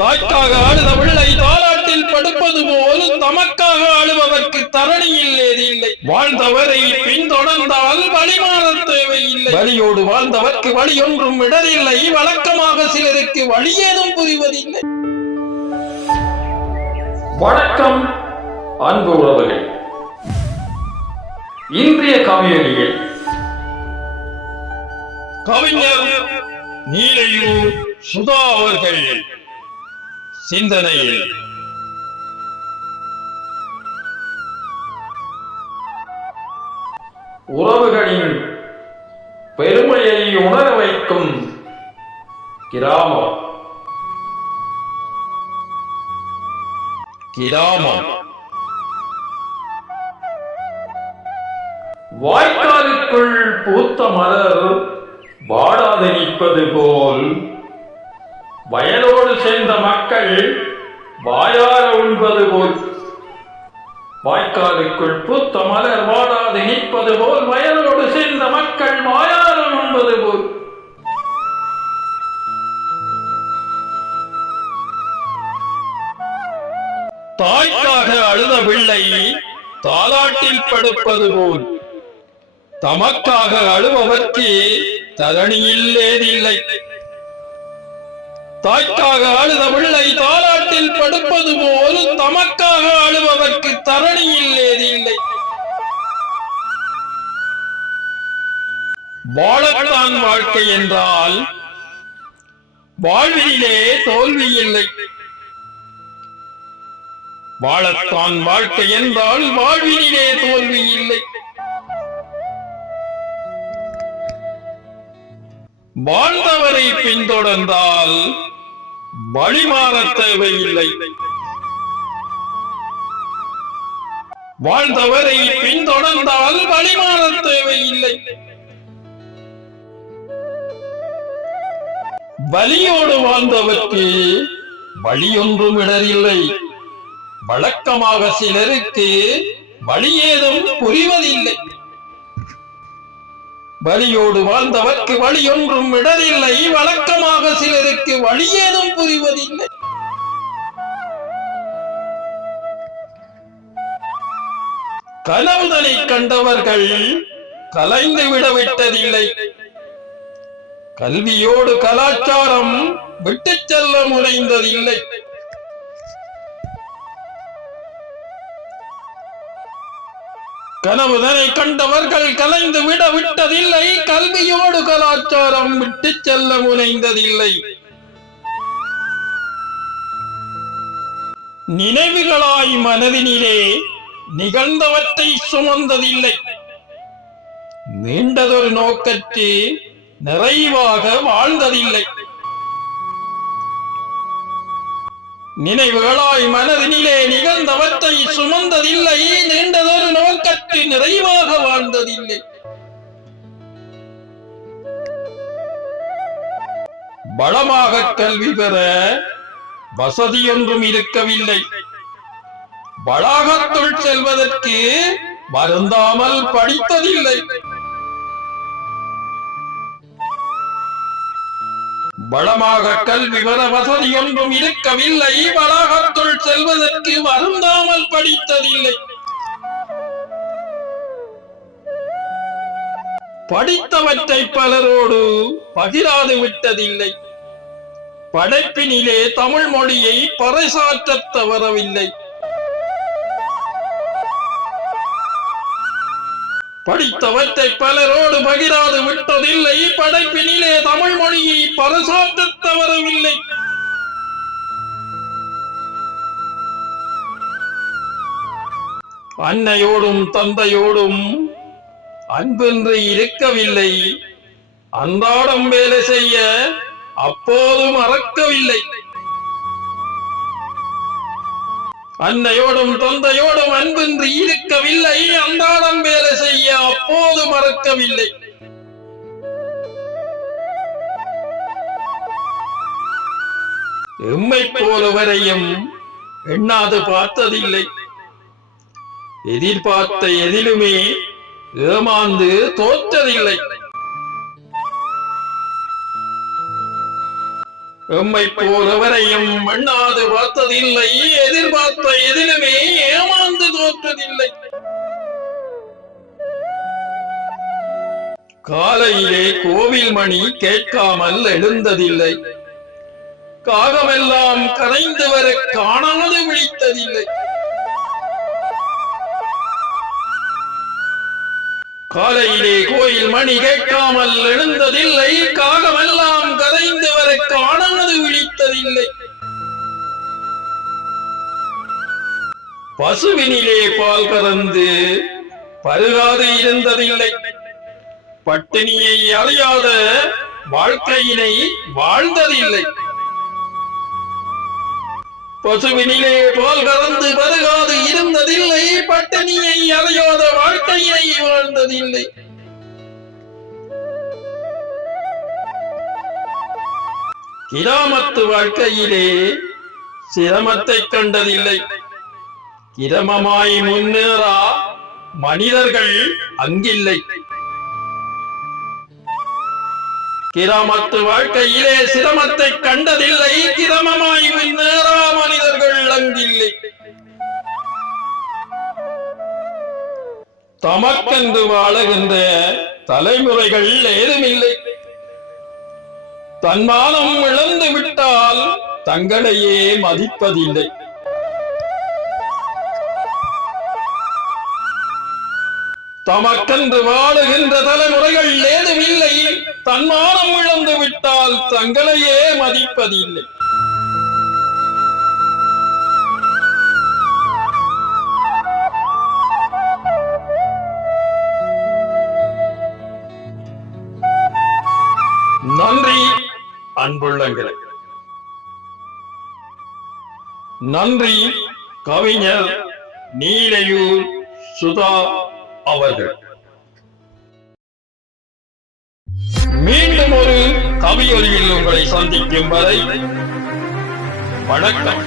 தாய்க்காக ஆளுத பிள்ளை தாலாட்டில் படுப்பது போல் தமக்காக ஆளுவதற்கு தரணியில் ஏதில்லை வாழ்ந்தவரை பின்தொடர்ந்தால் வழிமாற தேவையில்லை. வழியோடு வாழ்ந்தவர்க்கு வழி ஒன்றும் இடரில்லை வழக்கமாக சிலருக்கு வழியேதும் புரிவதில்லை. வணக்கம் அன்பு உறவுகள். இன்றைய கவியொலியில் கவிஞர் நீலையூர் சுதா அவர்கள். சிந்தனையில் உறவுகளின் பெருமையை உணர வைக்கும் கிராமம். கிராமம். வாய்க்காலுக்குள் பூத்த மலர் வாடாது நிற்பது போல் வயலோடு சேர்ந்த மக்கள் வாயார உண்பது போல். வாய்க்காலுக்குள் பூத்த மலர் வாடாது நிற்பது போல். வயலோடு சேர்ந்த மக்கள் மாயார உண்பது போல். தாய்க்காக அழுத பிள்ளை தாலாட்டில் படுப்பது போல். தமக்காக அழுபவர்க்கு தரணியில் ஏதில்லை தாய்க்காக அழுத பிள்ளை தாலாட்டில் படுப்பது போல் தமக்காக அழுபவர்க்கு தரணியில் ஏதில்லை வாழத்தான் வாழ்க்கை என்றால் வாழ்விலே தோல்வி இல்லை. வாழத்தான் வாழ்க்கை என்றால் வாழ்விலே தோல்வி இல்லை. வாழ்ந்தவரை பின்தொடர்ந்தால் வழிமாற தேவையில்லை. வாழ்ந்தவரை பின்தொடர்ந்தால் வழிமாற தேவையில்லை. வலியோடு வாழ்ந்தவர்க்கு வழியொன்றும் இடரில்லை. வழக்கமாக சிலருக்கு வழி ஏதும் புரிவதில்லை. வலியோடு வாழ்ந்தவர்க்கு வழி ஒன்றும் இடரில்லை வழக்கமாக சிலருக்கு வழி ஏதும் புரிவதில்லை. கனவுதனை கண்டவர்கள் கலைந்து விட விட்டதில்லை கல்வியோடு கலாச்சாரம் விட்டுச் செல்ல முனைந்ததில்லை. கனவுதனை கண்டவர்கள் கலைந்து விட விட்டதில்லை. கல்வியோடு கலாச்சாரம் விட்டு செல்ல முனைந்ததில்லை. நினைவுகளாய் மனதினிலே நிகழ்ந்தவற்றை சுமந்ததில்லை. நீண்டதொரு நோக்கற்று நிறைவாக வாழ்ந்ததில்லை. நினைவுகளாய் மனதினிலே நிகழ்ந்தவற்றை சுமந்ததில்லை. நீண்டதொரு நோக்கத்தில் நிறைவாக வாழ்ந்ததில்லை. பலமாக கல்வி பெற வசதி ஒன்றும் இருக்கவில்லை. வளாகத்துள் செல்வதற்கு வருந்தாமல் படித்ததில்லை. பலமாக கல்வி பெற வசதியொன்றும் இருக்கவில்லை. வளாகத்துள் செல்வதற்கு வருந்தாமல் படித்ததில்லை. படித்தவற்றை பலரோடு பகிராது விட்டதில்லை. படைப்பினிலே தமிழ் மொழியை பறைசாற்றத் தவறவில்லை. படித்தவற்றை பலரோடு பகிராது விட்டதில்லை. படைப்பினிலே தமிழ் மொழியை பறைசாற்றத் தவறவில்லை அன்னையோடும் தந்தையோடும் அன்பென்று இருக்கவில்லை. அன்றாடம் வேலை செய்ய அப்போதும் மறக்கவில்லை. அன்னையோடும் தொந்தையோடும் அன்பின்றி இருக்கவில்லை. அன்றாடம் வேலை செய்ய அப்போது மறக்கவில்லை. எம்மை போலவரையும் எண்ணாது பார்த்ததில்லை. எதிர்பார்த்த எதிலுமே ஏமாந்து தோற்றதில்லை. எம்மை போலவரையும் மண்ணாது பார்த்ததில்லை எதிர்பார்த்த எதிலுமே ஏமாந்து தோற்றதில்லை. காலையிலே கோவில் மணி கேட்காமல் எழுந்ததில்லை. காகமெல்லாம் கரைந்து வர காணாது விழித்ததில்லை. காலையிலே கோயில் மணி கேட்காமல் எழுந்ததில்லை காகமெல்லாம் கரைந்து வர காண இல்லை பசுவினிலே பால் கறந்து பருகாது இருந்ததில்லை. பட்டினியை அலையாத வாழ்க்கையினை வாழ்ந்ததில்லை. பசுவினிலே பால் கறந்து பருகாது இருந்ததில்லை. பட்டினியை அலையாத வாழ்க்கையை வாழ்ந்ததில்லை. கிராமத்து வாழ்க்கையிலே சிரமத்தை கண்டதில்லை. கிரமமாய் முன்னேறா மனிதர்கள் அங்கில்லை. கிராமத்து வாழ்க்கையிலே சிரமத்தை கண்டதில்லை கிரமமாய் முன்னேறா மனிதர்கள் அங்கில்லை. தமக்கென்று வாழுகின்ற தலைமுறைகள் ஏதுமில்லை. தன்மானம் இழந்து விட்டால் தங்களையே மதிப்பதில்லை. தமக்கென்று வாழுகின்ற தலைமுறைகள் ஏதுமில்லை. தன்மானம் இழந்து விட்டால் தங்களையே மதிப்பதில்லை. அன்புள்ளங்களே. நன்றி கவிஞர் நீலையூர் சுதா அவர்கள். மீண்டும் ஒரு கவியொலியில் உங்களை சந்திக்கும் வரை வணக்கம்.